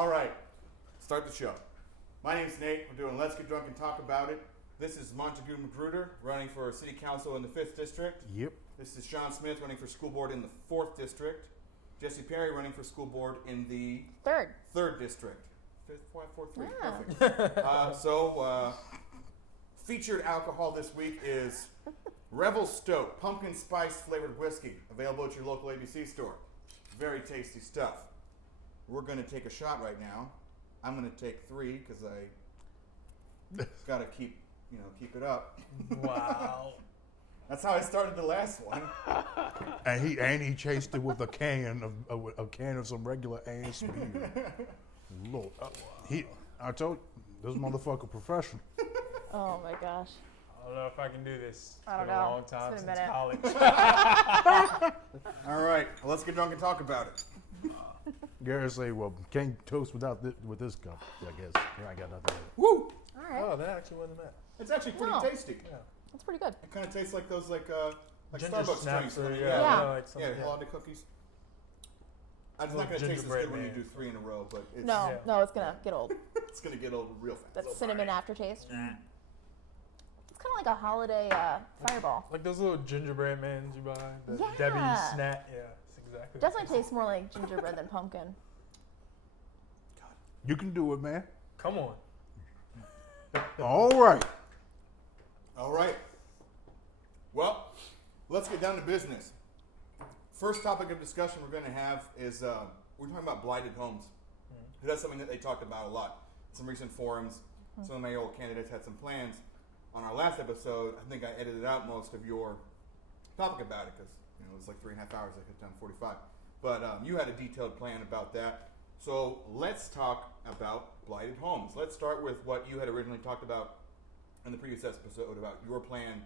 All right, start the show. My name's Nate. We're doing Let's Get Drunk and Talk About It. This is Montigue Magruder running for City Council in the 5th District. Yep. This is Sean Smith running for School Board in the 4th District. Jessee Perry running for School Board in the 3rd District. 5th, 4th, 3. Yeah. Perfect. Featured alcohol this week is Revel Stoke pumpkin spice flavored whiskey, available at your local ABC store. Very tasty stuff. We're going to take a shot right now. I'm going to take 3 because I got to keep it up. Wow. That's how I started the last one. And he chased it with a can of some regular ass beer. Lord, I told you, this motherfucker professional. Oh my gosh. I don't know if I can do this. I don't It's been know. a long time It's been a since minute. college. All right, well, let's get drunk and talk about it. Gary say, well, can't toast with this cup, I guess. Yeah, I got nothing. Woo! All right. Oh, that actually wasn't bad. It's actually pretty No. tasty. Yeah. That's pretty good. It kind of tastes like those like Ginger Starbucks snaps drinks. or, Yeah. like something, Yeah, holiday cookies. It's Little not going to taste as gingerbread good when you man. do 3 in a row, but it's, No, it's gonna get old. it's going to get old real fast. That cinnamon aftertaste. It's kind of like a holiday fireball. Like those little gingerbread mans you buy. The Yeah. Debbie snack. Yeah, it's exactly. Definitely tastes more like gingerbread than pumpkin. You can do it, man. Come on. All right. All right. Well, let's get down to business. First topic of discussion we're going to have is we're talking about blighted homes. That's something that they talked about a lot. Some recent forums, some of my old candidates had some plans. On our last episode, I think I edited out most of your topic about it because it was like 3.5 hours. I cut down 45. But you had a detailed plan about that. So let's talk about blighted homes. Let's start with what you had originally talked about in the previous episode about your plan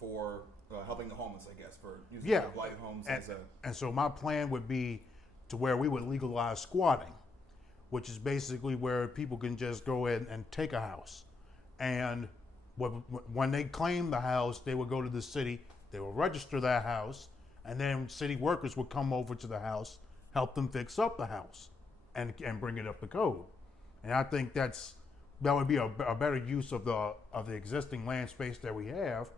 for helping the homeless, I guess, for using Yeah. blighted homes And, as a... and so my plan would be to where we would legalize squatting, which is basically where people can just go in and take a house. And when they claim the house, they would go to the city, they will register that house, and then city workers would come over to the house, help them fix up the house, and bring it up to code. And I think that would be a better use of the existing land space that we have,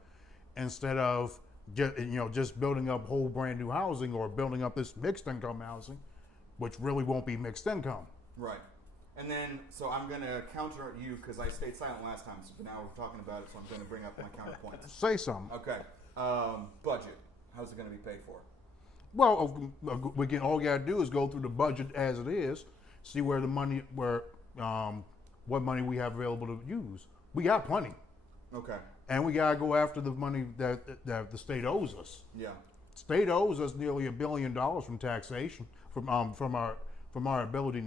instead of just building up whole brand new housing or building up this mixed income housing, which really won't be mixed income. Right. And then, so I'm going to counter you because I stayed silent last time, so now we're talking about it, so I'm going to bring up my counterpoints. Say something. Okay. Budget. How's it going to be paid for? Well, all you gotta do is go through the budget as it is, see where the money, what money we have available to use. We got plenty, Okay. and we gotta go after the money that the state owes us. Yeah. State owes us nearly $1 billion from taxation, from our ability,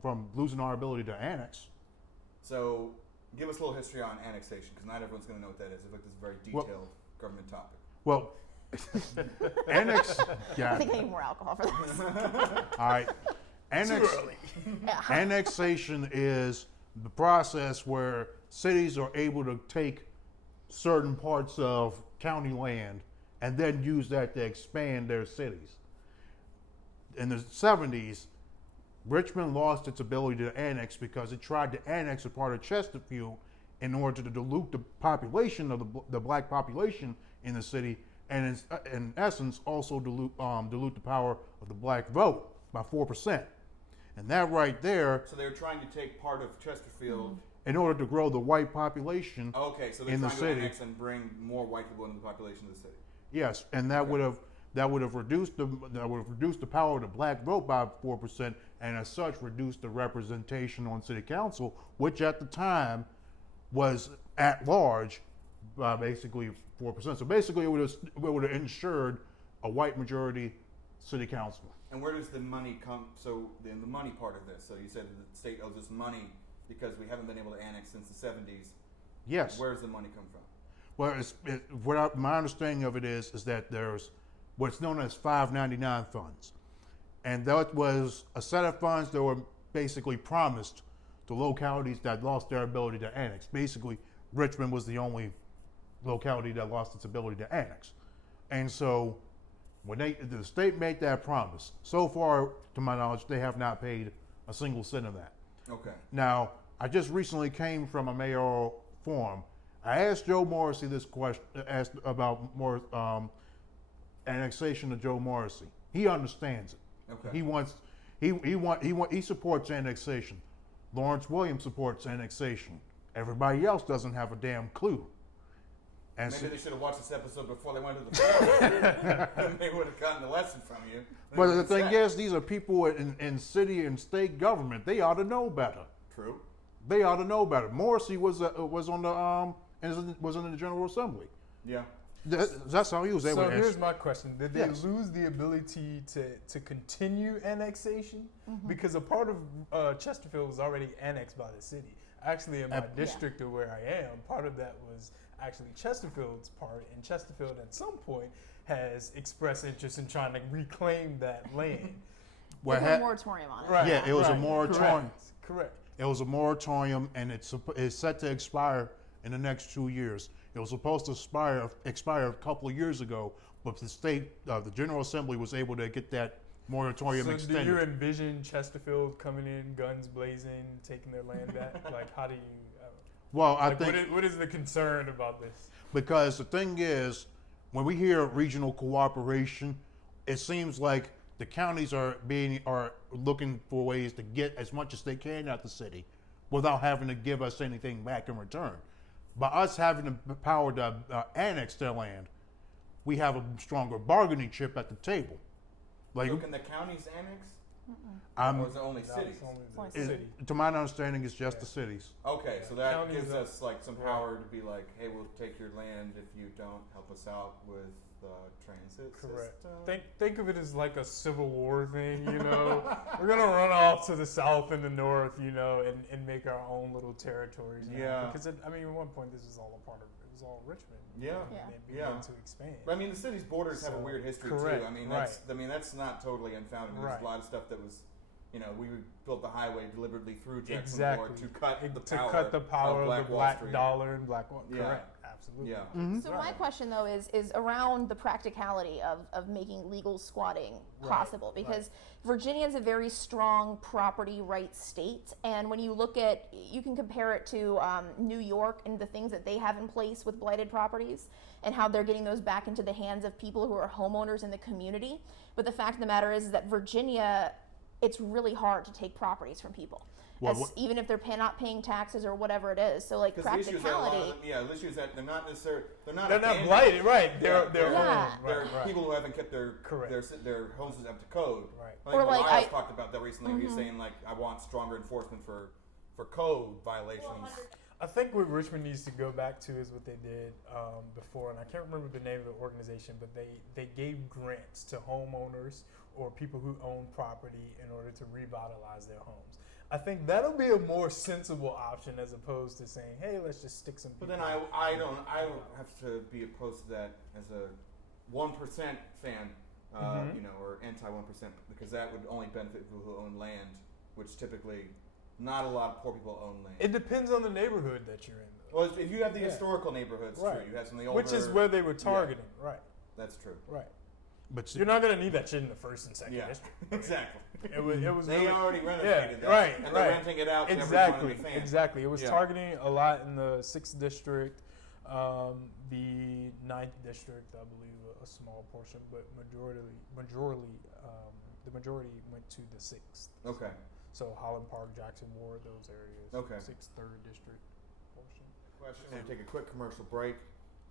from losing our ability to annex. So, give us a little history on annexation, because not everyone's going to know what that is. It looks like this is a very detailed government topic. Well, annex. I Yeah. think I need more alcohol for this. All right. Yeah. Annexation is the process where cities are able to take certain parts of county land and then use that to expand their cities. In the 70s, Richmond lost its ability to annex because it tried to annex a part of Chesterfield in order to dilute the population of the black population in the city, and in essence also dilute the power of the black vote by 4%. And that right there, So, they were trying to take part of Chesterfield. in order to grow the white population, Okay, so they're in the trying to city. annex and bring more white people into the population of the city. yes, and that would have reduced the power of the black vote by 4%, and as such reduced the representation on city council, which at the time was at large by basically 4%. So basically, it would have ensured a white majority city council. And where does the money come? So, in the money part of this, so you said the state owes us money because we haven't been able to annex since the 70s. Yes. Where does the money come from? Well, my understanding of it is that there's what's known as 599 funds, and that was a set of funds that were basically promised to localities that lost their ability to annex. Basically, Richmond was the only locality that lost its ability to annex, and so when the state made that promise, so far to my knowledge, they have not paid a single cent of that. Okay. Now, I just recently came from a mayoral forum. I asked Joe Morrissey this question, asked about more annexation of Joe Morrissey. He understands it. Okay. He supports annexation. Lawrence Williams supports annexation. Everybody else doesn't have a damn clue. And Maybe they should have watched this episode before they went to the forum. And they would have gotten the lesson from you. But the thing is, these are people in city and state government. They ought to know better. True. They ought to know better. Morrissey was on the was in the General Assembly. Yeah. That's how he was able So to here's answer. my question: did they Yes. lose the ability to continue annexation? Because a part of Chesterfield was already annexed by the city. Actually, in my district of where I am, part of that was actually Chesterfield's part, and Chesterfield at some point has expressed interest in trying to reclaim that land. They put a moratorium on it. Right. Yeah, it was a moratorium. Correct. It was a moratorium, and it's set to expire in the next 2 years. It was supposed to expire a couple of years ago, but the General Assembly was able to get that moratorium So extended. do you envision Chesterfield coming in, guns blazing, taking their land back? Like, how do you? Well, I Like, think what is the concern about this? because the thing is, when we hear regional cooperation, it seems like the counties are looking for ways to get as much as they can out the city, without having to give us anything back in return. By us having the power to annex their land, we have a stronger bargaining chip at the table. Like, So can the counties annex? I'm, Or is it only No, cities? it's only Only the city. to my understanding, it's just the cities. Okay, so that Counties gives are- us like some power to be like, hey, we'll take your land if you don't help us out with the transit Correct. system. Think of it as like a Civil War thing, you know. We're gonna run off to the south and the north, you know, and make our own little territories. now. Yeah. Because at one point this was all a part of it was all Richmond. Yeah. Yeah. And it Yeah. began to expand. But I mean, the city's borders have a So, weird history correct, too. I mean, right. that's not totally unfounded. There's Right. a lot of stuff that was, you know, we built the highway deliberately through Jackson Exactly. Board to cut the to power, cut the power of the Wall black Street. dollar and black Wall. Yeah. Correct. Absolutely. Yeah. Mm-hmm. So my question though is around the practicality of making legal squatting Right, possible, because Virginia is a very strong property rights state, and when you look at, you can compare it to New York and the things that they have in place with blighted properties and how they're getting those back into the hands of people who are homeowners in the community. But the fact of the matter is that Virginia, it's really hard to take properties from people. Well, Even if they're not paying taxes or whatever it is. So like Because the issues that a lot practicality. of them, yeah, the issues that they're not necessarily, they're not They're not abandoned. blighted, right? They're Yeah. they're Yeah. owned, They're right. people who haven't kept Correct. their homes up to code. Right. I think Or like Elias I- talked about that recently. He's saying like, I want stronger enforcement for code violations. I think what Richmond needs to go back to is what they did before, and I can't remember the name of the organization, but they gave grants to homeowners or people who own property in order to revitalize their homes. I think that'll be a more sensible option as opposed to saying, "Hey, let's just stick some." But people then in." I have to be opposed to that as a 1% fan, you know, or anti 1%, because that would only benefit people who own land, which typically not a lot of poor people own land. It depends on the neighborhood that you're in, though. Well, if you have the Yeah. historical neighborhoods, Right. true. You have some of the older. Which is where they were targeting, right? That's true. Right. But You're not gonna need that shit in the first and second Yeah, district. exactly. It was They really, already yeah, renovated that, right, and right. they're renting it out to everyone Exactly, in the fan. exactly. It was Yeah. targeting a lot in the 6th district, the 9th district, I believe, a small portion, but the majority went to the 6th. Okay. So Holland Park, Jackson Ward, those areas. Okay. 6th, 3rd district portion. Question. We're gonna take a quick commercial break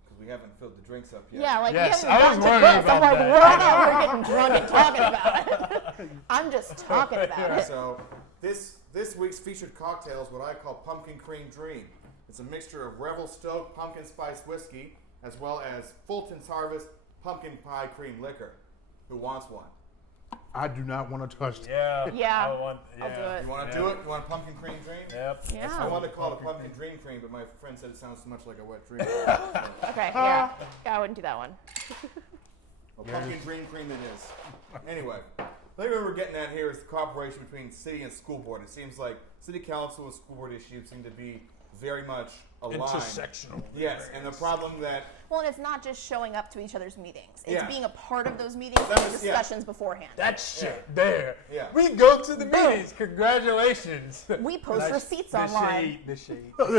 because we haven't filled the drinks up yet. Yeah, like Yes, we haven't I was gotten to wondering this. I'm about like, that. we're getting drunk and talking about it. I'm just talking about it. So this week's featured cocktail is what I call Pumpkin Cream Dream. It's a mixture of Revel-Stoked pumpkin spice whiskey as well as Fulton's Harvest pumpkin pie cream liquor. Who wants one? I do not want to touch that. Yeah. Yeah, I want, I'll do it. You want to do it? You want a pumpkin cream dream? Yep. Yeah. I wanted to call it a pumpkin dream cream, but my friend said it sounds too much like a wet dream. Okay, yeah. Yeah, I wouldn't do that one. Well, pumpkin dream cream it is. Anyway, I think what we're getting at here is the cooperation between city and school board. It seems like city council and school board issues seem to be very much aligned. Intersectional. Yes, and the problem that Well, and it's not just showing up to each other's meetings. It's Yeah. being a part of those meetings That and was- discussions beforehand. That shit there. Yeah. We go to the Boom. meetings. Congratulations. We post receipts the online. The shade. it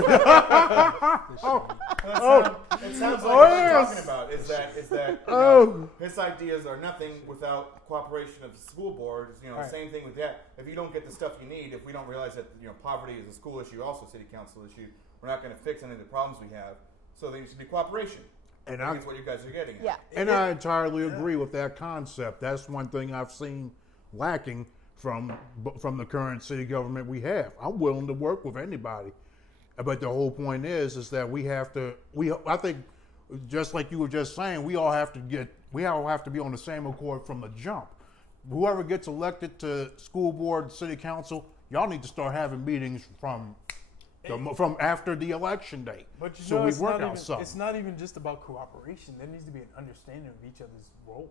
sounds like Oh, what yes. I'm talking about is that you know, his ideas are nothing without cooperation of the school board. You know, Right. same thing with that. If you don't get the stuff you need, if we don't realize that poverty is a school issue, also a city council issue, we're not going to fix any of the problems we have. So there needs to be cooperation. And I I think it's what you guys are getting at. Yeah. And I entirely agree with that concept. That's one thing I've seen lacking from the current city government we have. I'm willing to work with anybody, but the whole point is that we have to. I think, just like you were just saying, we all have to be on the same accord from the jump. Whoever gets elected to school board, city council, y'all need to start having meetings from after the election day, But you so know, we it's work not out even, something. It's not even just about cooperation. There needs to be an understanding of each other's role.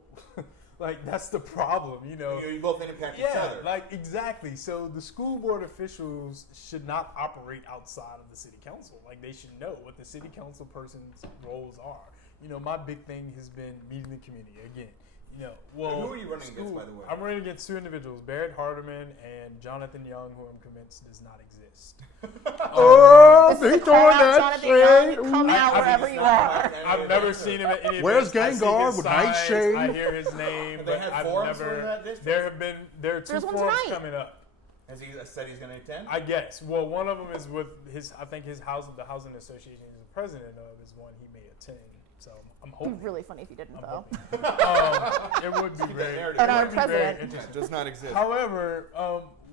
Like, that's the problem, you know. You both impact each Yeah, other. like, exactly. So the school board officials should not operate outside of the city council. Like, they should know what the city council person's roles are. You know, my big thing has been meeting the community again. You know, well, who are you running against, by the way? I'm running against two individuals, Barrett Hardeman and Jonathan Young, who I'm convinced does not exist. Oh, This is he a call throwing out, that Jonathan Young. shade. Come out I- wherever you are. I've never seen him at any Where's events. I see Gengar his with signs, nightshade? I hear his name, Have they but had I've forums for never. that district? There are two There's one forums tonight. coming up. Has he said he's going to attend? I guess. Well, one of them is with his. I think his house, the housing association he's the president of, is one he may attend. So I'm It'd be hoping. really funny if you didn't, I'm though. hoping. It would be Keep that very. narrative. And it our would be very president. interesting. Does not exist. However,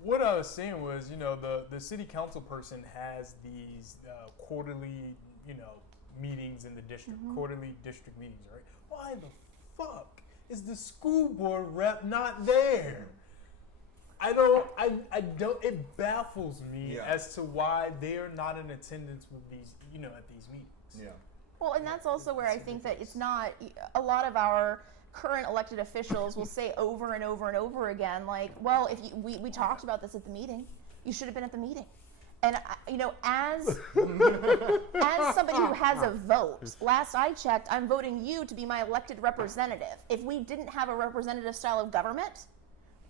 what I was saying was, you know, the city council person has these quarterly, meetings in the district, quarterly district meetings, right? Why the fuck is the school board rep not there? I don't. It baffles me Yeah. as to why they are not in attendance with these, at these meetings. Yeah. Well, and that's also where I think that it's not, a lot of our current elected officials will say over and over and over again, like, well, if we talked about this at the meeting, you should have been at the meeting. And, as somebody who has a vote, last I checked, I'm voting you to be my elected representative. If we didn't have a representative style of government,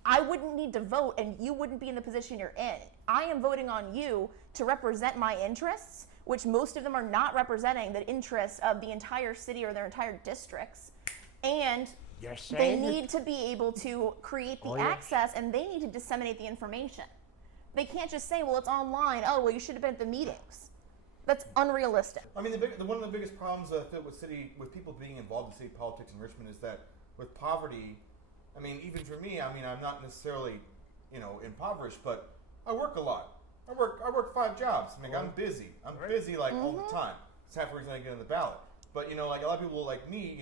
I wouldn't need to vote and you wouldn't be in the position you're in. I am voting on you to represent my interests, which most of them are not representing the interests of the entire city or their entire districts. And they need to be able to create the access and they need to disseminate the information. They can't just say, well, it's online. Oh, well, you should have been at the meetings. That's unrealistic. I mean, one of the biggest problems with people being involved in city politics in Richmond is that with poverty, I mean, even for me, I mean, I'm not necessarily, impoverished, but I work a lot. I work 5 jobs. I mean, I'm busy. I'm busy all the time. It's half the reason I get on the ballot. But like a lot of people like me,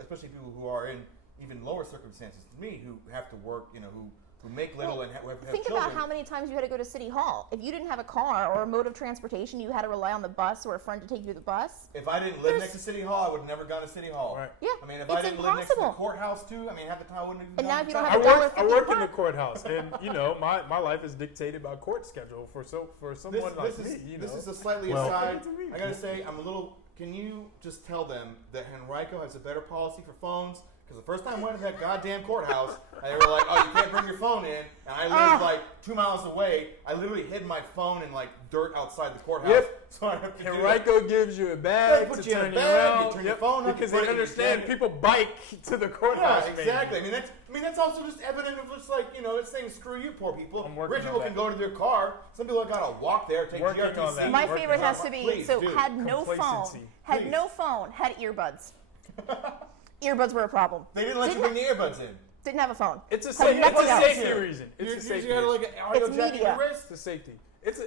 especially people who are in even lower circumstances than me, who have to work, who make little and have Think children. about how many times you had to go to City Hall. If you didn't have a car or a mode of transportation, you had to rely on the bus or a friend to take you to the bus. If I didn't live next to City Hall, I would have never gone to City Hall. Right. Yeah, I mean, if it's I didn't live next to the impossible. courthouse too, I mean, half the time I wouldn't have And now gone if you don't to have town. a I work in the $1.50 courthouse, and my life is dictated by court schedule for someone like me. This is a slightly Well- aside. I gotta say, I'm a little. Can you just tell them that Henrico has a better policy for phones? Because the first time I went to that goddamn courthouse, they were like, "Oh, you can't bring your phone in," and I live 2 miles away. I literally hid my phone in dirt outside the courthouse. Yep. So I have to do that. Henrico gives you a bag They put to you in a turn you bag, you around. turn your phone up, because you put they it in your understand jacket. people bike to the courthouse. Yeah, exactly. I mean, that's also just evident of just it's saying screw you, poor people. I'm working Rich on people that. can go to their car. Some people have got to walk there, take Working GRTC. on that. My Working favorite on has that. to be, Please so do. had no phone, Complacency. had Please. no phone, had earbuds. Earbuds were a problem. They didn't let you bring the earbuds in. Didn't have a phone. It's a Had nothing else. safety reason. It's a You safety got reason. an audio It's jack in media. your wrist. It's a safety.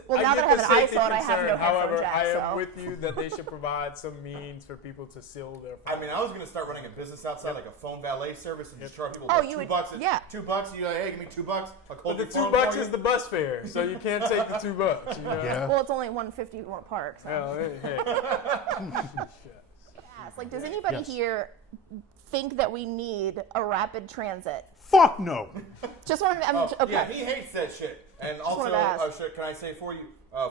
Well, now I that I get have the an safety iPhone, I have no concern. headphone However, jack, I am so. with you that they should provide some means for people to seal their I mean, I was gonna start running a business outside, like a phone valet service, and just charge people Oh, like you would- $2. yeah. $2. You like, hey, give me $2. I'll But hold the your phone $2 for is you. the bus fare, so you can't take the $2. You know? Yeah. Well, it's only 150 one park. So. Well, hey. Yes. Does anybody Yes. here think that we need a rapid transit? Fuck no. Just wanted to, Oh, okay. Yeah, he hates that shit. And also, wanted to ask. can I say for you,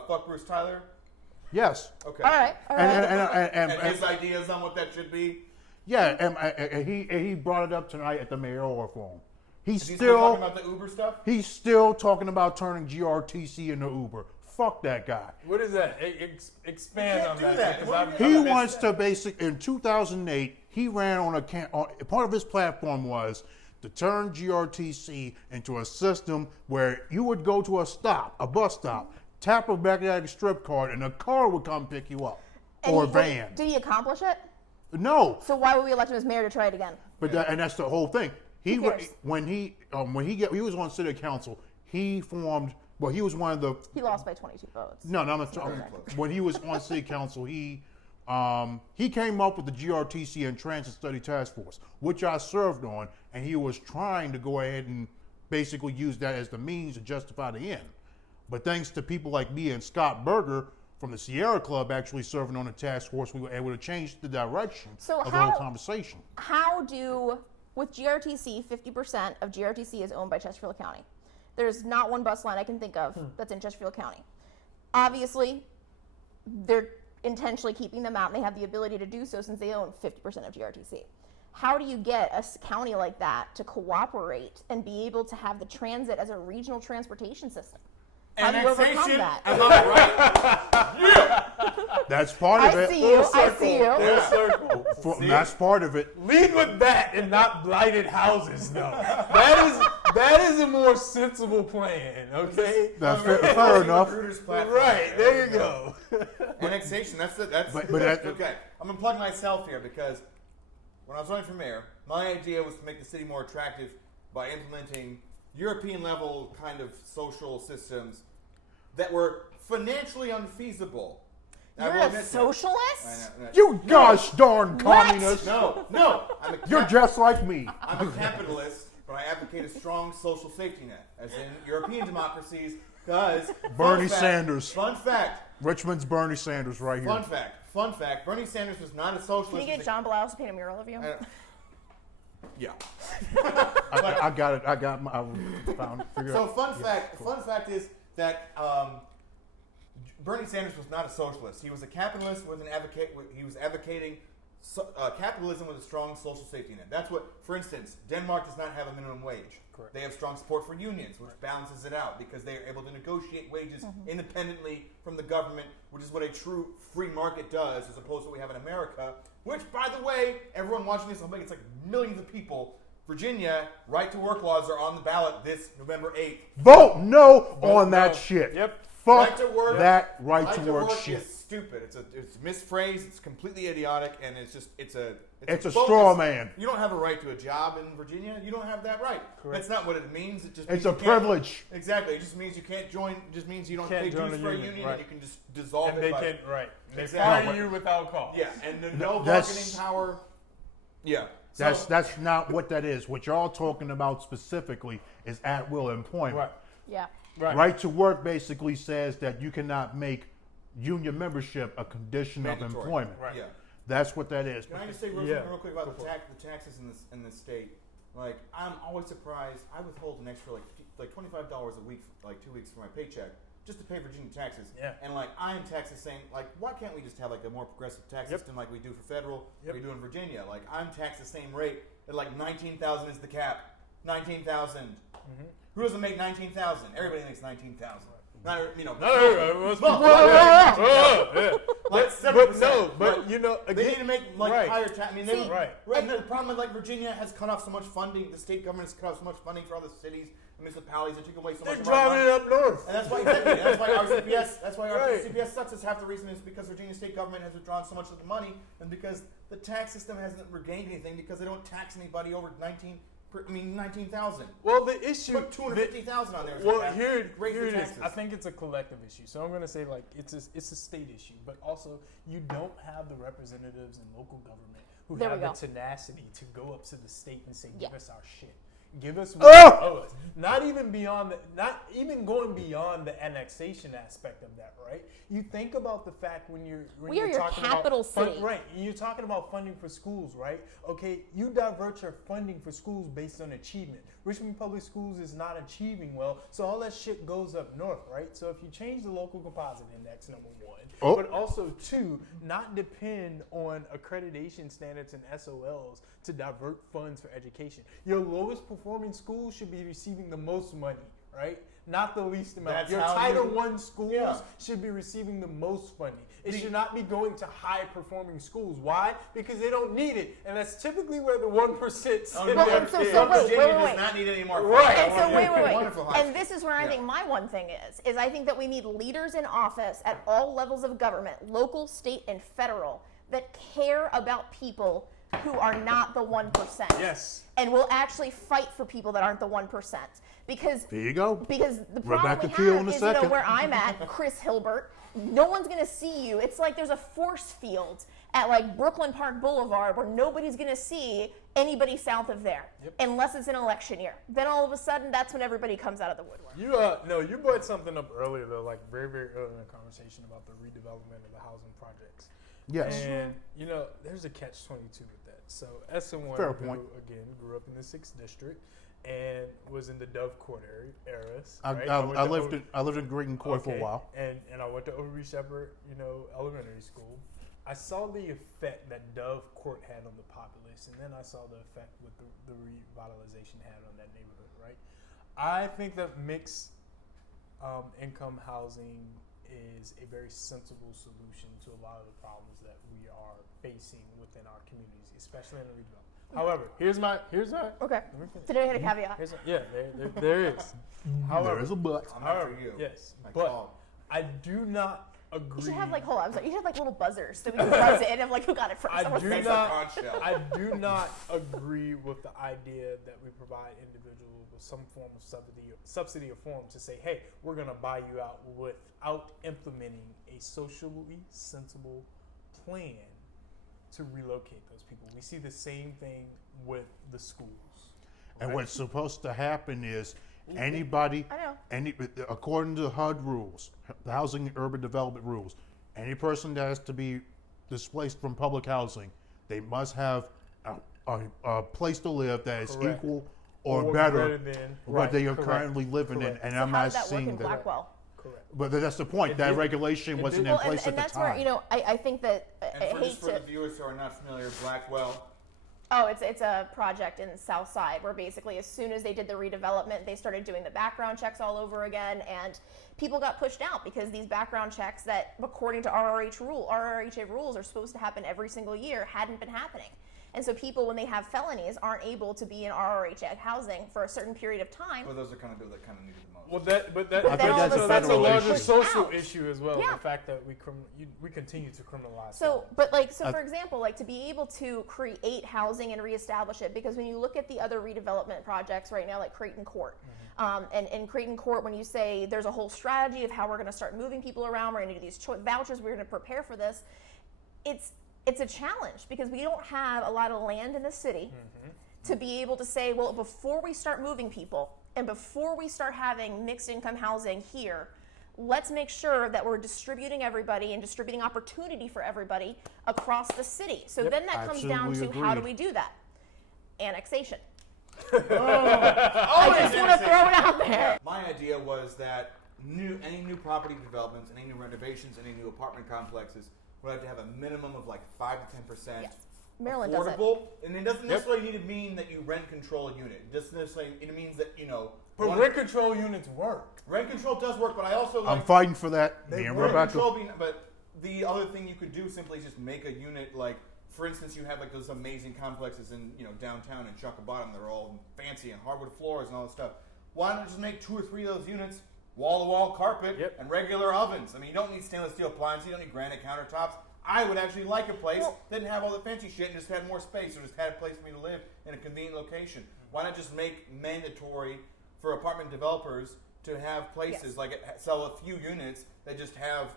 fuck Bruce Tyler? Yes. Okay. All right. And his ideas on what that should be. Yeah, and he brought it up tonight at the mayoral forum. Is he still talking about the Uber stuff? He's still talking about turning GRTC into Uber. Fuck that guy. What is that? Expand on that. Because He wants to in 2008, he ran on part of his platform was to turn GRTC into a system where you would go to a bus stop, tap a magnetic strip card, and a car would come pick you up. Or a van. Did he accomplish it? No. So why would we elect him as mayor to try it again? But that's the whole thing. Who cares? When he was on city council, he formed. Well, he was one of the. He lost by 22 votes. No, I'm not talking. When he was on city council, he came up with the GRTC and Transit Study Task Force, which I served on, and he was trying to go ahead and basically use that as the means to justify the end. But thanks to people like me and Scott Berger from the Sierra Club actually serving on the task force, we were able to change the direction of the whole conversation. With GRTC, 50% of GRTC is owned by Chesterfield County. There's not one bus line I can think of that's in Chesterfield County. Obviously, they're intentionally keeping them out, and they have the ability to do so since they own 50% of GRTC. How do you get a county like that to cooperate and be able to have the transit as a regional transportation system? How do you overcome that? Am I right? That's part of it. I see you. Full circle. That's part of it. Lead with that and not blighted houses, though. That is a more sensible plan, okay? That's fair enough. Right, there you go. Annexation, that's okay. I'm gonna plug myself here because when I was running for mayor, my idea was to make the city more attractive by implementing European level kind of social systems that were financially unfeasible. You're a socialist? You gosh darn communist. No. You're just like me. I'm a capitalist, but I advocate a strong social safety net, as in European democracies, because Bernie Sanders. Fun fact. Richmond's Bernie Sanders right here. Fun fact. Bernie Sanders was not a socialist. Can you get John Blouse to paint a mural of you? Yeah. I got it. I found it. So fun fact is that Bernie Sanders was not a socialist. He was a capitalist with an advocate. He was advocating capitalism with a strong social safety net. That's what, for instance, Denmark does not have a minimum wage. Correct. They have strong support for unions, which balances it out because they are able to negotiate wages independently from the government, which is what a true free market does, as opposed to what we have in America. Which, by the way, everyone watching this, I think it's like millions of people. Virginia, right to work laws are on the ballot this November 8th. Vote no on that shit. Yep. Fuck Right to work, that right to work is shit. stupid. It's misphrased. It's completely idiotic, and it's a It's a bogus. straw man. You don't have a right to a job in Virginia. You don't have that right. Correct. That's not what it means. It just means It's a you can't- privilege. Exactly. It just means you can't join. It just means you don't Can't pay join dues a for a union, union, right. and you can just dissolve And it. they by, can, right. They Exactly. fire you without cause. Yeah, and no That's- bargaining power. Yeah. That's not what that is. What y'all talking about specifically is at will employment. Right. Yeah. Right to work basically says that you cannot make union membership a condition Mandatory. of employment. Right. Yeah. That's what that is. Can I just say real quick about the taxes in this state? Like, I'm always surprised. I withhold an extra like $25 a week, like 2 weeks for my paycheck, just to pay Virginia taxes. Yeah. And like, I am taxed the same. Like, why can't we just have like a more progressive tax system like we do for federal, like we do in Virginia? Like, I'm taxed the same rate. At like 19,000 is the cap. 19,000. Who doesn't make 19,000? Everybody makes 19,000. Not, you know. But you know, they again, need to make like higher tax. I mean, they, Right. And the problem is like Virginia has cut off so much funding. The state government has cut off so much funding for all the cities and municipalities. They took away so they're much of our driving money. it up north. And that's why that's why RCPS Right. RCPS sucks. Is half the reason is because Virginia state government has withdrawn so much of the money, and because the tax system hasn't regained anything because they don't tax anybody over 19,000. Well, the issue. Put 250,000 on there. Well, tax. here Raise the it is. taxes. I think it's a collective issue. So I'm going to say like it's a state issue, but also you don't have the representatives in local government who There have we the go. tenacity to go up to the state and say, "Give us our shit." Give us what you owe us. Not even going beyond the annexation aspect of that, right? You think about the fact when you're talking capital about city, right? You're talking about funding for schools, right? Okay, you divert your funding for schools based on achievement. Richmond Public Schools is not achieving well, so all that shit goes up north, right? So if you change the local composite index, number one, but also two, not depend on accreditation standards and SOLs to divert funds for education. Your lowest performing schools should be receiving the most money, right? Not the least amount. That's Your how Title I schools Yeah. should be receiving the most funding. It should not be going to high performing schools. Why? Because they don't need it. And that's typically where the 1% sit Well, there. and so wait. Virginia does not need any more. Right. And so wait. Wonderful high And this is where I think my one thing is I think that we need leaders in office at all levels of government, local, state, and federal, that care about people who are not the 1%. Yes. And will actually fight for people that aren't the 1%. Because There you go. Because the problem Rebecca we Keel have in a is, second. where I'm at, Chris Hilbert, no one's going to see you. It's like there's a force field at like Brooklyn Park Boulevard where nobody's going to see anybody south of there unless it's an election year. Then all of a sudden, that's when everybody comes out of the woodwork. You brought something up earlier though, like very, very early in the conversation about the redevelopment of the housing projects. Yes. And there's a catch-22 with that. So as someone Fair who point. again grew up in the 6th district and was in the Dove Court eras. I lived in Green Court for a while. And I went to Overby Shepherd, elementary school. I saw the effect that Dove Court had on the populace, and then I saw the effect with the revitalization had on that neighborhood, right? I think that mixed income housing is a very sensible solution to a lot of the problems that we are facing within our communities, especially in the redevelopment. However, here's my Okay. Today I had a caveat. there is. However, There is a but. I'm after you. Yes, I but call. I do not agree. You should have you should have little buzzers so we can buzz it of who got it first. I do Thanks not. for conch shell. I do not agree with the idea that we provide individuals with some form of subsidy or form to say, hey, we're going to buy you out without implementing a socially sensible plan to relocate those people. We see the same thing with the schools. And right? what's supposed to happen is anybody, according to the HUD rules, the Housing and Urban Development rules, any person that has to be displaced from public housing, they must have a place to live that is Correct. equal or better than what they are correct. currently living Correct. in. And So I'm how not did that work seeing in that. Blackwell? Correct. But that's the point. It That did. regulation It wasn't did. in Well, place and at that's the where time. I think that And I for hate the to. viewers who are not familiar, Blackwell. Oh, it's a project in the South Side where basically as soon as they did the redevelopment, they started doing the background checks all over again, and people got pushed out because these background checks that, according to RRHA rules, are supposed to happen every single year, hadn't been happening. And so people, when they have felonies, aren't able to be in RRHA housing for a certain period of time. Well, those are kind of people that kind of need it the most. Well, But then all of a sudden that's a they get larger pushed social out. issue as well. Yeah. The fact that we continue to criminalize. So, for example, to be able to create housing and reestablish it, because when you look at the other redevelopment projects right now, like Creighton Court, and in Creighton Court, when you say there's a whole strategy of how we're going to start moving people around, we're going to do these vouchers, we're going to prepare for this, it's a challenge because we don't have a lot of land in the city to be able to say, well, before we start moving people and before we start having mixed income housing here, let's make sure that we're distributing everybody and distributing opportunity for everybody across the city. So then that comes down to Absolutely how do agreed. we do that? Annexation. Oh, I just want to throw it out there. My idea was that any new property developments, any new renovations, any new apartment complexes would have to have a minimum of like 5 to 10% Yes. Maryland does it. affordable. And it doesn't necessarily need to mean that you rent control a unit. It just necessarily it means that but rent control units work. rent control does work, but I also I'm fighting for that. Me and rent Rebecca. control but the other thing you could do simply is just make a unit like, for instance, you have like those amazing complexes in downtown in Chuckabottom. They're all fancy and hardwood floors and all that stuff. Why not just make 2 or 3 of those units, wall-to-wall carpet and regular ovens? I mean, you don't need stainless steel appliances. You don't need granite countertops. I would actually like a place that didn't have all the fancy shit and just had more space or just had a place for me to live in a convenient location. Why not just make mandatory for apartment developers to have places like sell a few units that just have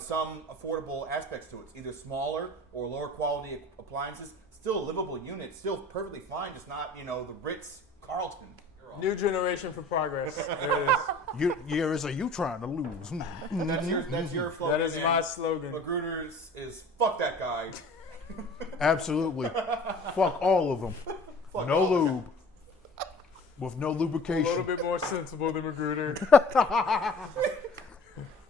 some affordable aspects to it? It's either smaller or lower quality appliances, still a livable unit, still perfectly fine, just not the Ritz Carlton. You're all New generation for progress. There it is. You trying to lose. That's your slogan. That is my slogan. Magruder is fuck that guy. Absolutely. Fuck all of them. Fuck No all of them. lube. With no A lubrication. little bit more sensible than Magruder.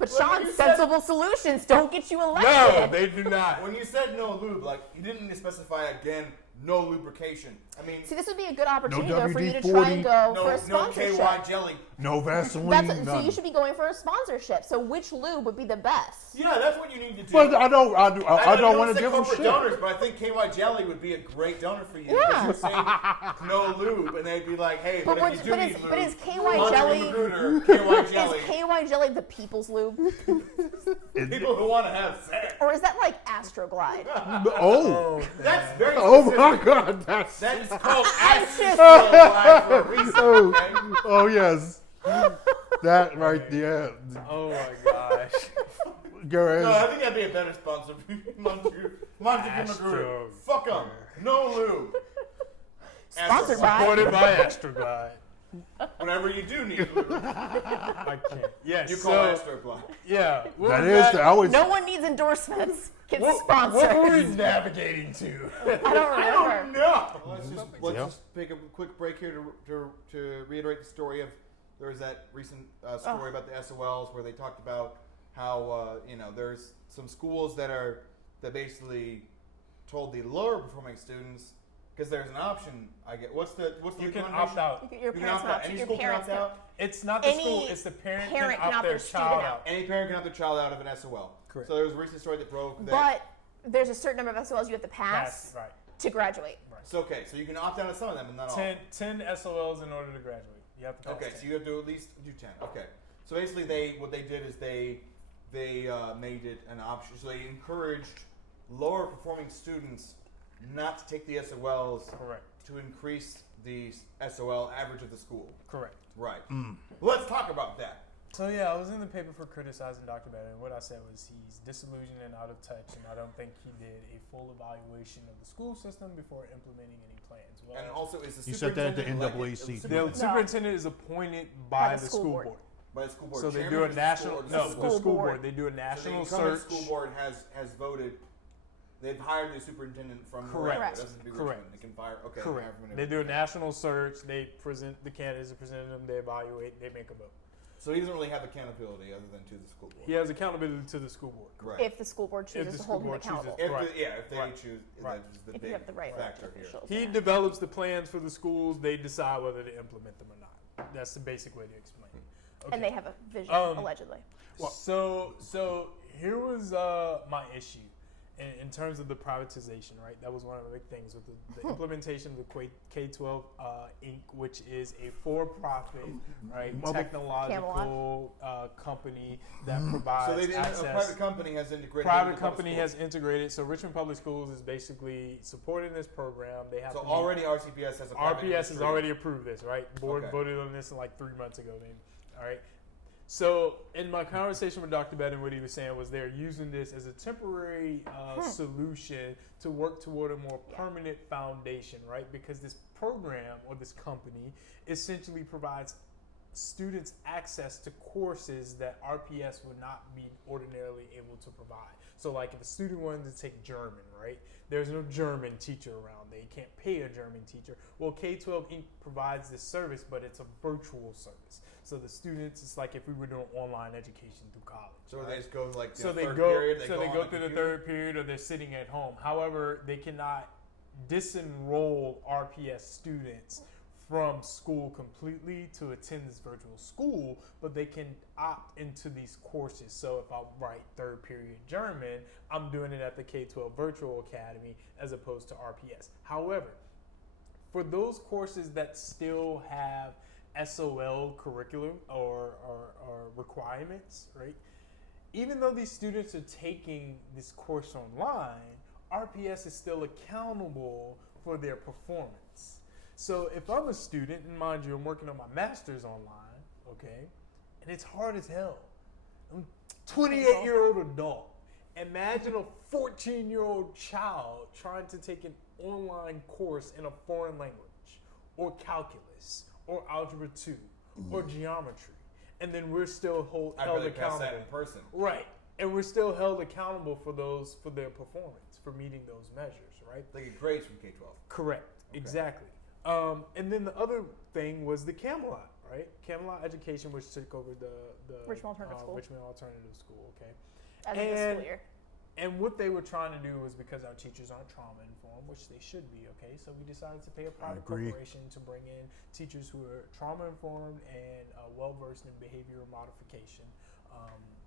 But Well, Sean, you said- sensible solutions don't get you elected. No, they do not. When you said no lube, like you didn't need to specify again no lubrication. I mean, See, this would be a good opportunity though, for you to WD-40, try and go no for a no sponsorship. KY jelly. No Vaseline. That's so none. you should be going for a sponsorship. So which lube would be the best? Yeah, that's what you need to do. But I don't want to say give them corporate shit. donors, but I think KY jelly would be a great donor for you. Yeah. Because you're saying no lube, and they'd be like, hey, but if you do need lube, but is KY Montigue jelly Magruder, KY is jelly. KY jelly the people's lube, People who want to have sex. or is that like Astroglide? Oh. That's very Oh specific. my God. That's. That's called I'm acid just- for a reason, Oh, okay? oh yes. That right there. Oh my gosh. Girl, No, I think that'd be a better sponsor. Montigue Magruder. Fuck them. No lube. Sponsored by. Supported by Astroglide. Whenever you do need lube, I can't. Yes. you call so, Astroglide. yeah. what that was is the, I always. No one needs endorsements. Get What sponsored. were we navigating to? I don't I remember. don't know. Let's Yeah. just take a quick break here to reiterate the story of there was that recent story about the SOLs where they talked about how there's some schools that basically told the lower performing students because there's an option. What's the You can recommendation? opt out. Your You can parents opt out. not. Any Your school can parents opt can. out. It's not the Any school. It's the parent parent can opt their child student out. Any parent can opt their child out of an SOL. Correct. So there was a recent story that broke that. But there's a certain number of SOLs you have to pass Right. to graduate. So okay, so you can opt out of some of them, but not all. 10 SOLs in order to graduate. You have to pass Okay, 10. so you have to at least do 10. Okay. So basically, what they did is they made it an option. So they encouraged lower performing students not to take the SOLs Correct. to increase the SOL average of the school. Correct. Right. Let's talk about that. So yeah, I was in the paper for criticizing Dr. Bennett, and what I said was he's disillusioned and out of touch, and I don't think he did a full evaluation of the school system before implementing any plans. Well, And also, is the You said that at the superintendent NAACP. the superintendent is appointed by the school board. by the school board. So they Chairman do a of the national school- no, School the school board. board. They do a So the national incumbent search. school board has voted. They've hired the superintendent from Correct. wherever. It doesn't have to be Correct. Richmond. They can fire. Okay. Correct. hire from They do a anywhere. national search. They present the candidates, present them. They evaluate. They make a vote. So he doesn't really have accountability other than to the school board. He has accountability to the school board. Right. If the school board chooses the to school hold him board chooses- accountable. If Right. if they Right. choose, Right. that is the If big you have the right factor elected here. officials. He yeah. develops the plans for the schools. They decide whether to implement them or not. That's the basic way to explain it. Okay. And they have a vision, Um, allegedly. So here was my issue in terms of the privatization, right? That was one of the big things with the implementation of the K-12 Inc., which is a for-profit, right, technological company that provides So a access. private company has integrated. Private into company public has schools. integrated. So Richmond Public Schools is basically supporting this program. They have So to meet- already RCPS has a private RPS has industry. already approved this, right? Board Okay. voted on this like 3 months ago, maybe. All right. So in my conversation with Dr. Bedden, what he was saying was they're using this as a temporary solution to work toward a more permanent foundation, right? Because this program or this company essentially provides students access to courses that RPS would not be ordinarily able to provide. So like if a student wanted to take German, right? There's no German teacher around. They can't pay a German teacher. Well, K-12 Inc. provides this service, but it's a virtual service. So the students, it's like if we were doing online education through college. So right? they just go like So the they third go. period, So they on go the through the computer? third period, or they're sitting at home. However, they cannot disenroll RPS students from school completely to attend this virtual school, but they can opt into these courses. So if I write third period German, I'm doing it at the K-12 Virtual Academy as opposed to RPS. However, for those courses that still have SOL curriculum or requirements, right? Even though these students are taking this course online, RPS is still accountable for their performance. So if I'm a student, and mind you, I'm working on my master's online, okay, and it's hard as hell. I'm a 28-year-old adult. Imagine a 14-year-old child trying to take an online course in a foreign language. or calculus or algebra 2 or geometry, and then we're still I'd held rather pass accountable. that in person. Right. And we're still held accountable for their performance, for meeting those measures, right? They get grades from K-12. Correct. Okay. Exactly. And then the other thing was the Camelot, right? Camelot Education, which took over the Richmond Alternative School. Richmond Alternative School, okay. As of this school year. And what they were trying to do was, because our teachers aren't trauma informed, which they should be, okay, so we decided to pay a private agree. corporation to bring in teachers who are trauma informed and well-versed in behavioral modification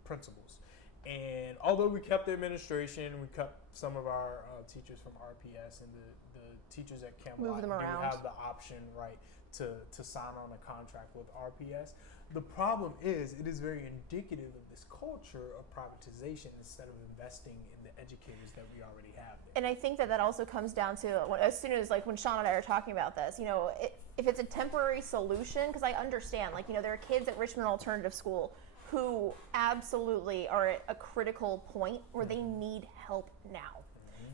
principles. And although we kept the administration, we kept some of our teachers from RPS, and the teachers at Camelot Move them do around. have the option, right, to sign on a contract with RPS. The problem is, it is very indicative of this culture of privatization instead of investing in the educators that we already have there. And I think that also comes down to as soon as when Sean and I are talking about this, if it's a temporary solution, because I understand, there are kids at Richmond Alternative School who absolutely are at a critical point where they need help now.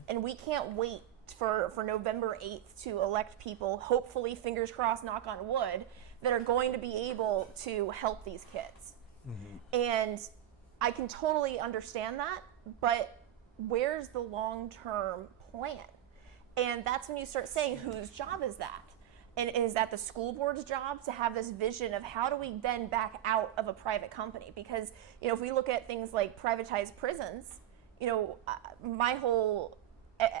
And we can't wait for November 8th to elect people, hopefully, fingers crossed, knock on wood, that are going to be able to help these kids. And I can totally understand that, but where's the long-term plan? And that's when you start saying, whose job is that? And is that the school board's job to have this vision of how do we then back out of a private company? Because, if we look at things like privatized prisons, my whole,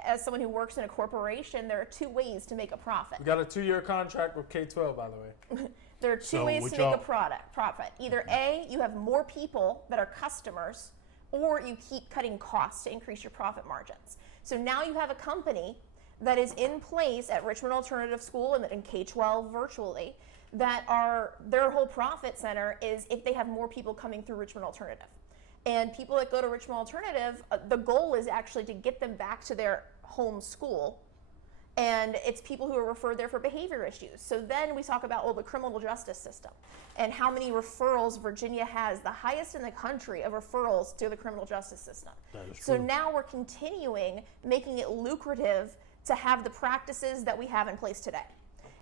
as someone who works in a corporation, there are two ways to make a profit. We got a 2-year contract with K-12, by the way. There are two ways to make a profit. Either A, you have more people that are customers, or you keep cutting costs to increase your profit margins. So now you have a company that is in place at Richmond Alternative School and in K-12 virtually, that their whole profit center is if they have more people coming through Richmond Alternative. And people that go to Richmond Alternative, the goal is actually to get them back to their home school. And it's people who are referred there for behavior issues. So then we talk about, the criminal justice system and how many referrals Virginia has, the highest in the country of referrals to the criminal justice system. That is So true. now we're continuing making it lucrative to have the practices that we have in place today,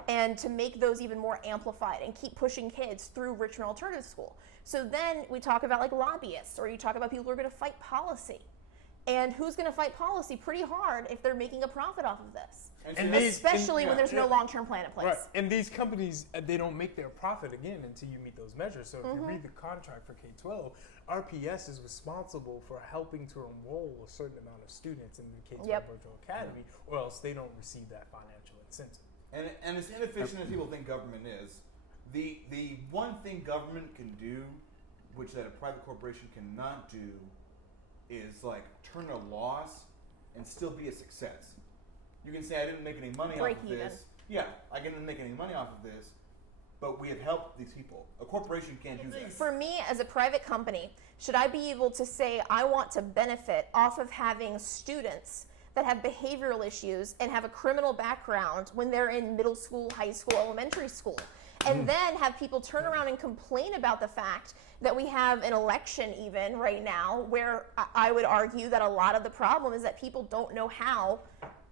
and to make those even more amplified and keep pushing kids through Richmond Alternative School. So then we talk about lobbyists, or you talk about people who are going to fight policy. And who's going to fight policy pretty hard if they're making a profit off of this? Especially when there's no long-term plan in place. Right. And these companies, they don't make their profit again until you meet those measures. So if you read the contract for K-12, RPS is responsible for helping to enroll a certain amount of students in the K-12 Virtual Academy, or else they don't receive that financial incentive. And as inefficient as people think government is, the one thing government can do, which that a private corporation cannot do, is turn a loss and still be a success. You can say, I didn't make any money off of this. Yeah, I didn't make any money off of this, but we have helped these people. A corporation can't do that. For me, as a private company, should I be able to say I want to benefit off of having students that have behavioral issues and have a criminal background when they're in middle school, high school, elementary school? And then have people turn around and complain about the fact that we have an election even right now where I would argue that a lot of the problem is that people don't know how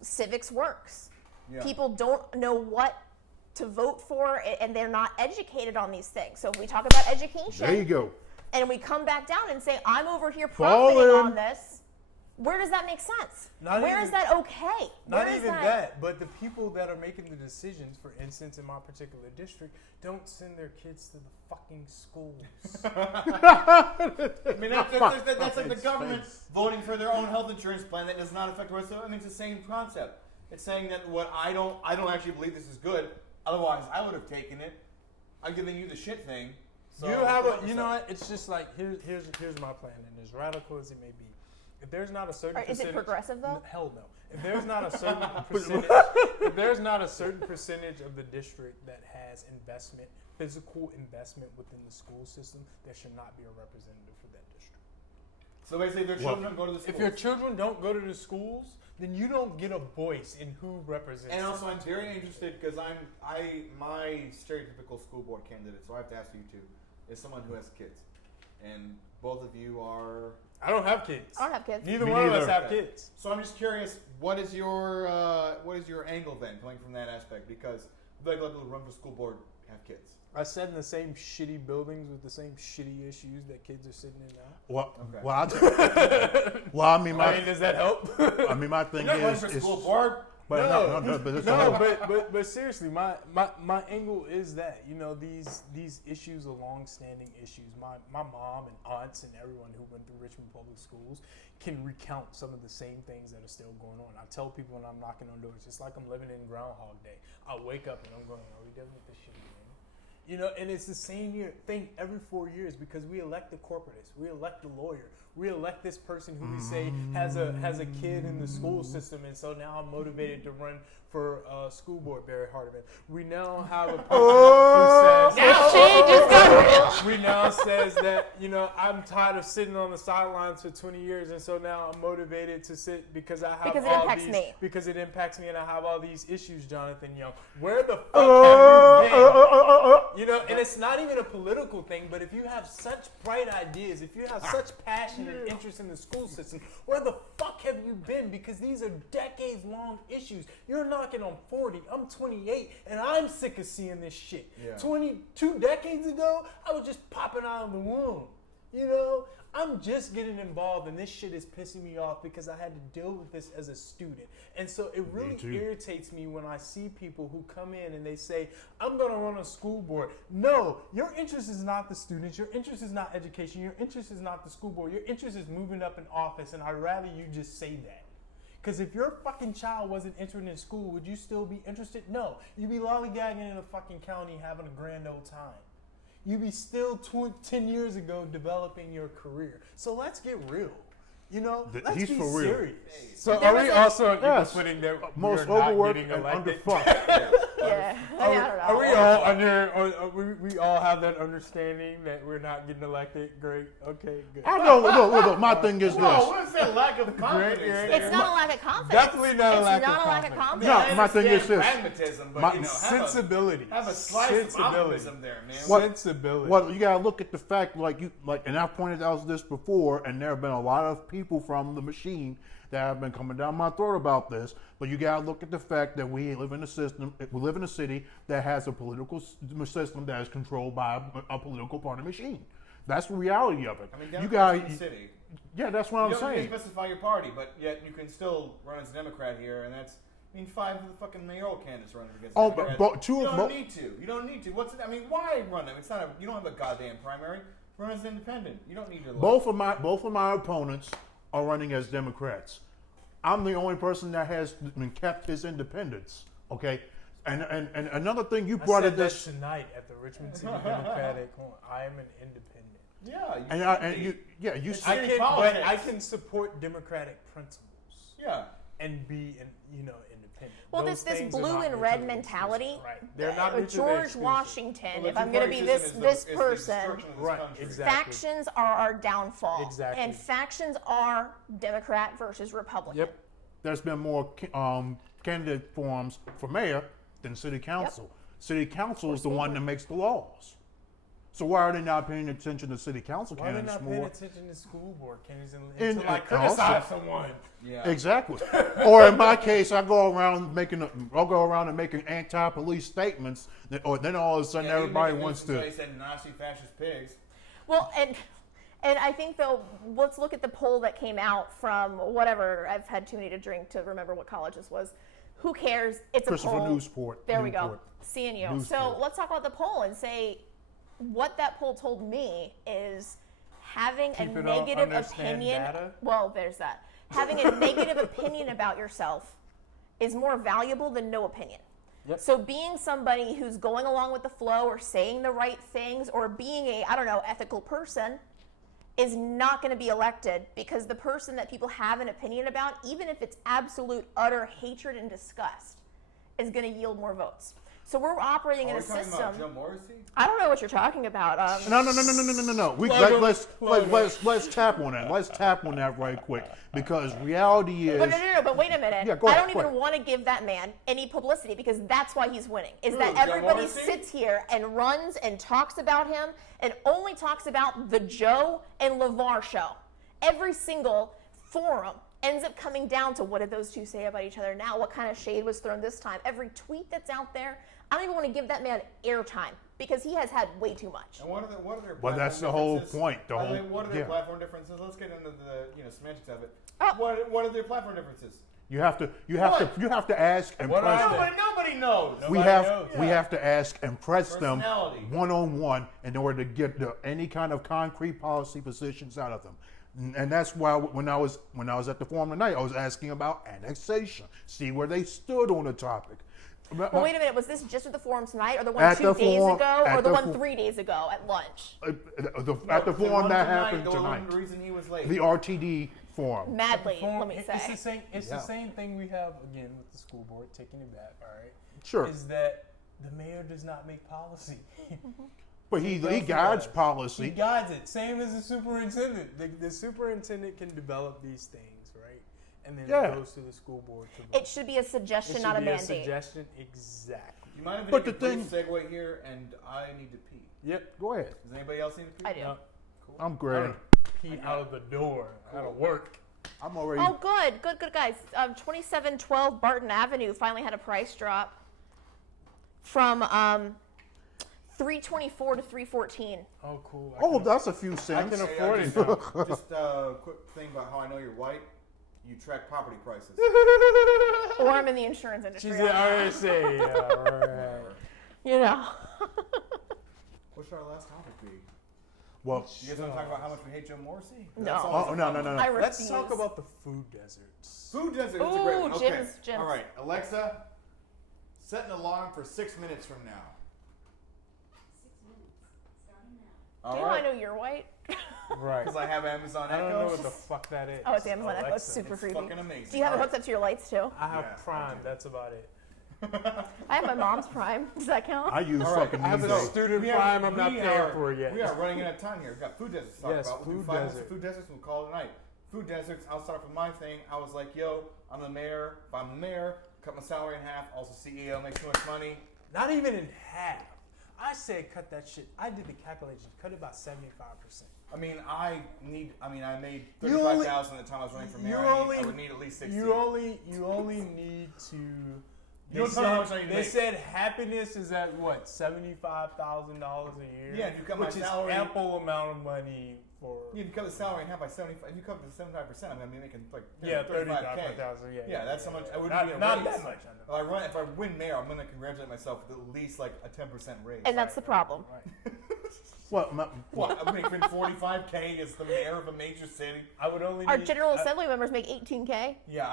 civics works. Yeah. People don't know what to vote for, and they're not educated on these things. So if we talk about education, There you go. and we come back down and say, I'm over here Fall profiting in. on this, where does that make sense? Not Where even- is that okay? Not Where is even that, but the people that are making the decisions, for instance, in my particular district, don't send their kids to the fucking schools. I mean, that's like the government voting for their own health insurance plan that does not affect the rest of it. I mean, it's the same concept. It's saying that I don't actually believe this is good. Otherwise, I would have taken it. I'm giving you the shit thing. So You know what? It's just here's my plan, and as radical as it may be, if there's not a certain Is it progressive though? Hell no. If there's not a certain percentage of the district that has physical investment within the school system, there should not be a representative for that district. So basically, if their children don't go to the schools. If your children don't go to the schools, then you don't get a voice in who represents. And also, them. I'm very interested because my stereotypical school board candidate, so I have to ask you two, is someone who has kids, and both of you are. I don't have kids. I don't have kids. Neither Me one of us neither. have kids. So I'm just curious, what is your angle then, coming from that aspect? Because like let people run for school board have kids? I said in the same shitty buildings with the same shitty issues that kids are sitting in now. Well, Okay. I mean, does that help? I mean, my thing You're not running is, for school board. but But seriously, my angle is that, you know, these issues are long-standing issues. My mom and aunts and everyone who went through Richmond Public Schools can recount some of the same things that are still going on. I tell people when I'm knocking on doors, it's like I'm living in Groundhog Day. I wake up and I'm going, are we dealing with this shit again? You know, and it's the same thing every 4 years because we elect the corporatist, we elect the lawyer, we elect this person who we say has a kid in the school system, and so now I'm motivated to run for school board. Barry Hardiman. We now have a person who says we now says that, you know, I'm tired of sitting on the sidelines for 20 years, and so now I'm motivated to sit because I have because it impacts me and I have all these issues. Jonathan Young, where the fuck have you been? You know, and it's not even a political thing, but if you have such bright ideas, if you have such passion and interest in the school system, where the fuck have you been? Because these are decades-long issues. You're knocking on 40. I'm 28, and I'm sick of seeing this shit. Yeah. 22 decades ago, I was just popping out of the womb. You know, I'm just getting involved, and this shit is pissing me off because I had to deal with this as a student. And so it really irritates me when I see people who come in and they say, I'm going to run a school board. No, your interest is not the students. Your interest is not education. Your interest is not the school board. Your interest is moving up in office, and I'd rather you just say that. Because if your fucking child wasn't entering in school, would you still be interested? No. You'd be lollygagging in a fucking county having a grand old time. You'd be still 10 years ago developing your career. So let's get real. You know, let's he's be for real. serious. So are we also on equal footing that most we're not overworked getting and elected? underfucked. Yeah. I mean, I don't know. Are we all under? We all have that understanding that we're not getting elected. Great. Okay. Good. I know. Look, my thing is No, this. what is that lack of confidence? It's not a lack of confidence. Definitely not a lack of confidence. No, my thing is this. Pragmatism, but My- you know, Sensibility. have a slice of optimism there, man. Sensibility. Well, you gotta look at the fact, and I've pointed out this before, and there have been a lot of people from the machine that have been coming down my throat about this. But you gotta look at the fact that we live in a system, we live in a city that has a political system that is controlled by a political party machine. That's the reality of it. I mean, you Democrats got in the city. Yeah, that's what I'm You don't need saying. to specify your party, but yet you can still run as a Democrat here, and that's. I mean, 5 of the fucking mayoral candidates running against. Oh, Democrats. but two you of don't need to. You don't need to. What's it? I mean, why run them? It's not. You don't have a goddamn primary. Run as an independent. You don't need to. Both of my opponents are running as Democrats. I'm the only person that has been kept his independence. Okay, and another thing you brought said at this that tonight at the Richmond City Democratic. I am an independent. Yeah. you I can support democratic principles. Yeah. And be independent. Well, Those this things are blue not and red mutually mentality. exclusive. Right. They're not mutually George exclusive. Washington. Well, If I'm going to be this person, Right, exactly. factions are our downfall. Exactly. And factions are Democrat versus Republican. Yep. there's been more candidate forums for mayor than city council. City council is the one that makes the laws. So why are they not paying attention to city council Why are they candidates not paying more? attention to school board candidates And- until I and criticize also- someone? Yeah. Exactly. Or in my case, I'll go around and making anti-police statements, or then all of a sudden everybody wants to. They said Nazi fascist pigs. Well, and I think though, let's look at the poll that came out from whatever. I've had too many to drink to remember what college this was. Who cares? It's Christopher a poll. Newsport. There we go. Newport. Seeing you. Newsport. So let's talk about the poll and say what that poll told me is having a Keep it all negative understand opinion. data? Well, there's that. Having a negative opinion about yourself is more valuable than no opinion. Yep. So being somebody who's going along with the flow or saying the right things or being a, ethical person is not going to be elected because the person that people have an opinion about, even if it's absolute, utter hatred and disgust, is going to yield more votes. So we're operating in a talking system. about Joe Morrissey? I don't know what you're talking about. No. Let's tap on that. Let's tap on that right quick because reality is. But no. But wait a minute. Yeah, go ahead, I don't go even ahead. want to give that man any publicity because that's why he's winning. Is that Joe everybody Morrissey? sits here and runs and talks about him and only talks about the Joe and LeVar show. Every single forum, ends up coming down to what did those two say about each other now? What kind of shade was thrown this time? Every tweet that's out there, I don't even want to give that man airtime because he has had way too much. And what are their Well, that's the whole point. What are their platform differences? Let's get into the semantics of it. Oh. What are their platform differences? You have to ask and What press are them. Nobody knows. We have to ask and press them Personality. one-on-one in order to get any kind of concrete policy positions out of them. And that's why when I was at the forum tonight, I was asking about annexation, see where they stood on the topic. Well, wait a minute. Was this just at the forum tonight, or the one At 2 the days forum- ago, or at the the one fo- 3 days ago at lunch? At the forum that happened tonight, The reason he was late. the RTD forum. Madly, Forum, let me It's the say. same. It's Yeah. the same thing we have again with the school board taking it back. All right. Sure, Is that the mayor does not make policy. but he does guides He policy. guides it. Same as the superintendent. The superintendent can develop these things, right? And then Yeah. it goes to the school board to vote. It should be a It suggestion, should not a be mandate. suggestion, exactly. You mind if But I take the a brief thing- segue here, and I need to pee. Yep. Go ahead. Does anybody else need to pee? I do. No, I'm great. pee out of the door. Out of work. I'm already. Oh, good, guys. 2712 Barton Avenue finally had a price drop from $324 to $314. Oh, cool. Oh, that's a few I cents. can Hey, afford it. Just a quick thing about how I know you're white. You track property prices. Or I'm in the insurance industry. She's at RSA. All right. You know. What should our last topic be? Well, You guys want to talk about how much we hate Joe Morrissey? No. That's always oh a no, fun no, one. no, I no. refuse. Let's talk about the food deserts. Food desert is a Ooh, great one. Okay. Jim's. All right, Alexa, set an alarm for 6 minutes from now. 6 minutes, starting now. All Do you know I right. know you're white? Right. Because I have Amazon I Echo. don't know what the fuck that is. Oh, it's Amazon Echo. It's Alexa. super It's creepy. fucking amazing. Do you have it All hooked up to your lights too? I have Yeah, I Prime. do. That's about it. I have my mom's Prime. Does that count? I use All right, fucking I have a eBay. student We Prime. are- I'm not we paying are- for it yet. We are running out of time here. We've got food deserts to talk Yes, about. We'll do food 5 minutes of desert. food deserts and we'll call it a night. Food deserts, I'll start with my thing. I was like, yo, I'm the mayor. If I'm the mayor, cut my salary in half. Also, CEO makes too much money. Not even in half. I said cut that shit. I did the calculation. Cut it about 75%. I mean, I made You only- 35,000 at the time I was running for you mayor. only- I would need at least 60. You only need to. You don't tell me how much I need to They make. said happiness is at what, $75,000 a year. Yeah, if you cut my which salary- is ample amount of money for. Yeah, if you cut the salary in half by 75, if you cut it to 75%, I'm gonna be making like Yeah, 35K. 35,000. Yeah, that's how much. I would Not, be a not raise. that much. I know. If I win mayor, I'm gonna congratulate myself with at least like a 10% raise. And that's the problem. Right. Well, What? I'm making 45K as the mayor of a major city. I would only. Our need, General Assembly members make $18K. Yeah,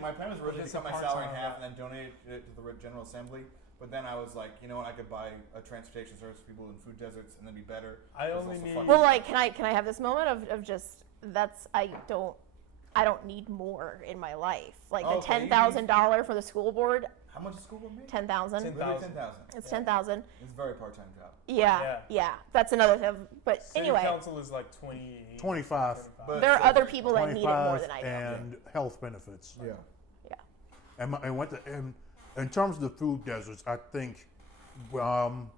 my plan was originally It's to a cut my salary in part-time half job. and then donate it to the General Assembly. But then I was like, you know what? I could buy a transportation service for people in food deserts and then be better. I It's only also need- fun. Well, like, can I have this moment of just I don't need more in my life. Like the Okay, you $10,000 for the school board, How much does school board make? 10,000. Literally 10,000. 10,000. It's Yeah. 10,000. It's a very part-time job. Yeah. That's another thing. But City anyway, council is like 28. 25. But there are still other great. people that need it more than I do. and health benefits. Yeah. And in terms of the food deserts, I think in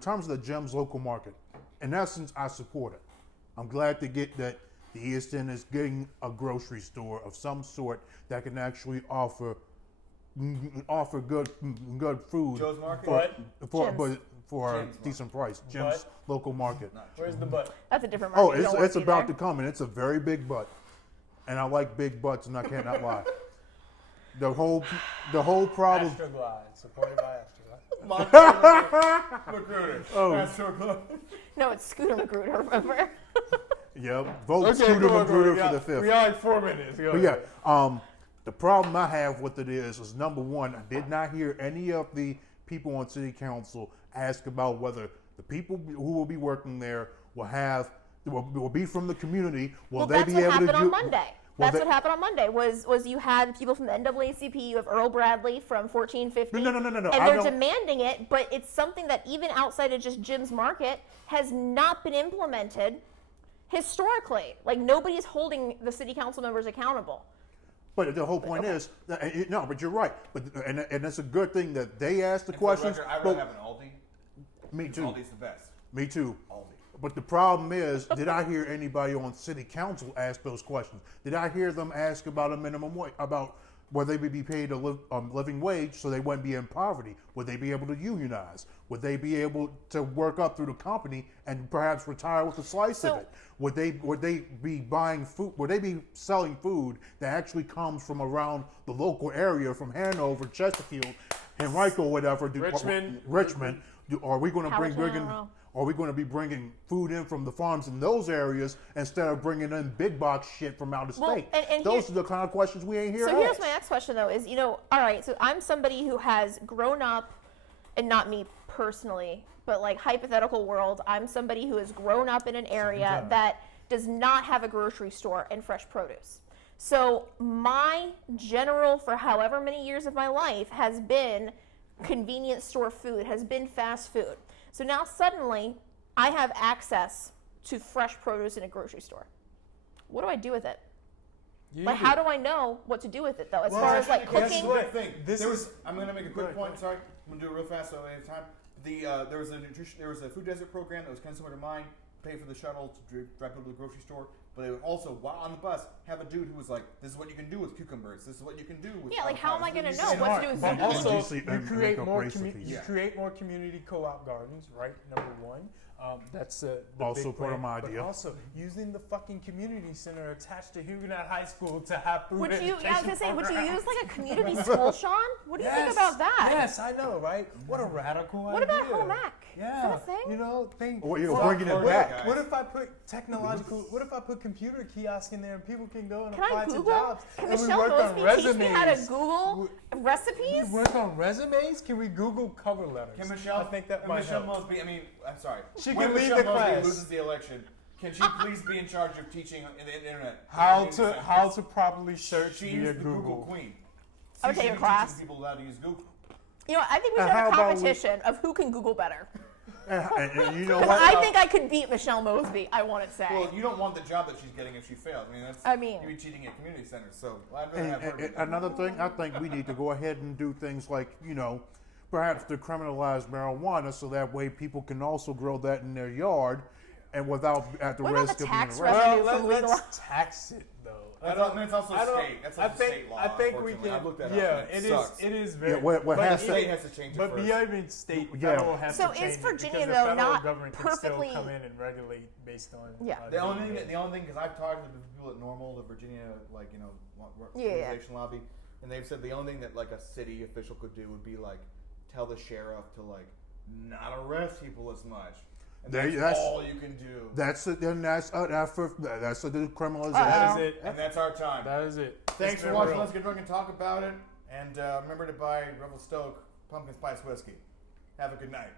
terms of the Gems local market, in essence, I support it. I'm glad to get that the East End is getting a grocery store of some sort that can actually offer good food Joe's Market? for a Jim's. decent price. Jim's local market. Not Where's the butt? That's a different Oh, market. You don't wanna it's be about there. to come, and it's a very big butt, and I like big butts, and I cannot lie. The whole problem. Astroglide, supported by Astroglide. Magruder. Oh. That's so good. No, it's Scooter Magruder, remember? Yeah, vote Scooter Magruder for the fifth. We got like 4 minutes. Go But yeah, ahead. the problem I have with it is number one, I did not hear any of the people on city council ask about whether the people who will be working there will be from the community. Will Well, they that's be what able happened to on do? Monday. Well, That's what happened on Monday. Was you had people from the NAACP, you have Earl Bradley from 1450. No. And I they're don't- demanding it, but it's something that even outside of just Jim's Market has not been implemented historically. Like nobody's holding the city council members accountable. But the whole point is, no. But you're right. But and it's a good thing that they asked the And for the questions. record, I'd but rather have an Aldi. me too. Aldi's the best. Me too. Aldi. But the problem is, did I hear anybody on city council ask those questions? Did I hear them ask about a minimum wage, about whether they would be paid a living wage so they wouldn't be in poverty? Would they be able to unionize? Would they be able to work up through the company and perhaps retire with a slice of it? Would they be buying food? Would they be selling food that actually comes from around the local area, from Hanover, Chesterfield, Henrico, whatever? Richmond. Are we going to Are we going to be bringing food in from the farms in those areas instead of bringing in big box shit from out of state? And those are the kind of questions we ain't here. So here's my next question, though: is all right. So I'm somebody who has grown up, and not me personally, but like hypothetical world, I'm somebody who has grown up in an area that does not have a grocery store and fresh produce. So my general, for however many years of my life, has been convenience store food, has been fast food. So now suddenly I have access to fresh produce in a grocery store. What do I do with it? Like, how do I know what to do with it, though? As far as like cooking. I'm going to make a quick point. Sorry, I'm going to do it real fast so I have time. There was a food desert program that was kind of similar to mine. Pay for the shuttle to drive people to the grocery store, but they would also, while on the bus, have a dude who was like, "This is what you can do with cucumbers. This is what you can do with." Yeah, like how am I going to know what to do with But zucchini? also, you create more community co-op gardens, right? Number one. That's the also big part of plan. my idea. But also using the fucking community center attached to Huguenot High School to have food Would you? education Yeah, I was gonna say, would you programs. use like a community school, Sean? What do you think about that? Yes, I know, right? What a radical What idea. about home ec? Yeah, Is that a thing? you know, bringing it back. What if I put what if I put computer kiosk in there and people can go and Can apply I to Google? jobs? Can and we Michelle work on Mosby resumes. teach me how to Google recipes? We work on resumes. Can we Google cover letters? Can Michelle? I think that might Michelle help. Mosby. I mean, I'm sorry. She when can lead Michelle the Mosby class. loses the election, can she please be in charge of teaching in the internet? How to properly search She's via the Google. queen. I would She take should a be class. teaching people how to use Google. I think we should how have a about we- competition of who can Google better. And you know Because what? I think I could beat Michelle Mosby. I want to say. Well, you don't want the job that she's getting if she fails. You'd be cheating at community centers. So I'd rather have her. do that. Another thing, I think we need to go ahead and do things like, perhaps to criminalize marijuana so that way people can also grow that in their yard and without at the What about risk the of being tax arrested. revenue Well, from legal? let's tax it though. It's also state. That's like state law. I think we unfortunately. can. I've looked that up. Yeah, And it sucks. is very. Yeah, what but has The to- state has to change it But first. beyond state, Yeah. federal has So to change is Virginia, it because though, the federal not government can perfectly- still come in and regulate based on. Yeah. The only thing, because I've talked to the people at Normal, the Virginia, organization lobby, and they've said the only thing that like a city official could do would be like tell the sheriff to like not arrest people as much. And that's all you can do. That's it. Then that's the decriminalization. That is it. And that's our time. That is it. Thanks It's for been watching. real. Let's get drunk and talk about it. And remember to buy Revel Stoke pumpkin spice whiskey. Have a good night.